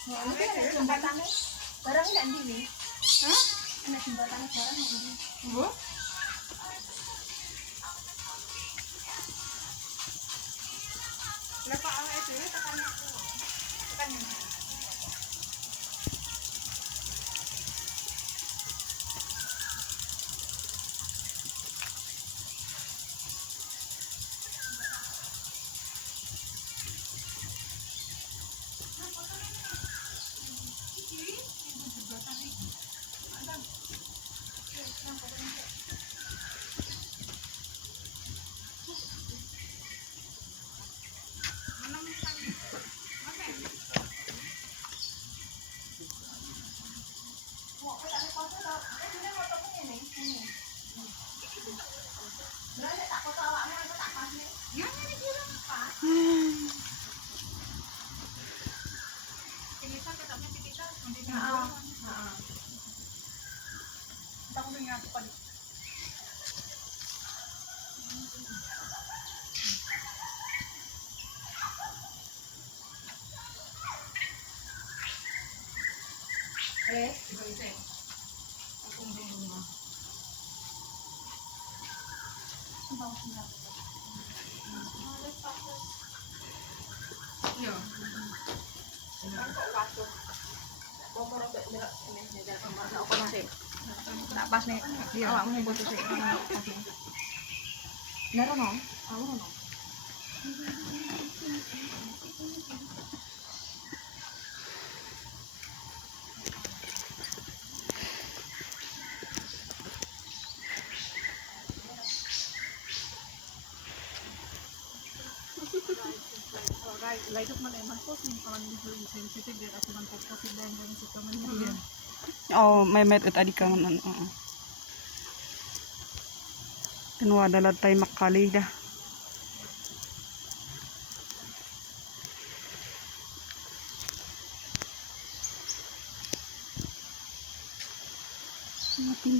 Nah, ini kan ada jembatannya. Barang enggak ndi nih? Hah? Ada jembatannya barang enggak ndi? Bu? Lah kok awake dhewe tekan aku. Tekan yang Mau tak ada foto tau. Ini fotonya ini. Ini. Berarti tak foto awakmu aku tak pas nih. ya ini kira pas. Ini kan ketoknya kita sampai Heeh. heeh. Tak punya apa. Ibu isi. Aku ngomong rumah. Sembang sembang. Iya. Kan kok waduh. Popo rodok ndelok ini jajan sama nak apa sih? Tak pas nih. Awakmu nyebut sih. Bener ono? Aku ono. Lah itu mana emang kok simpan di sensitif dia asuhan pokok dan yang suplemennya dia. Oh, memet at adi ka man. Tinwa dalat tay makali dah. Matin.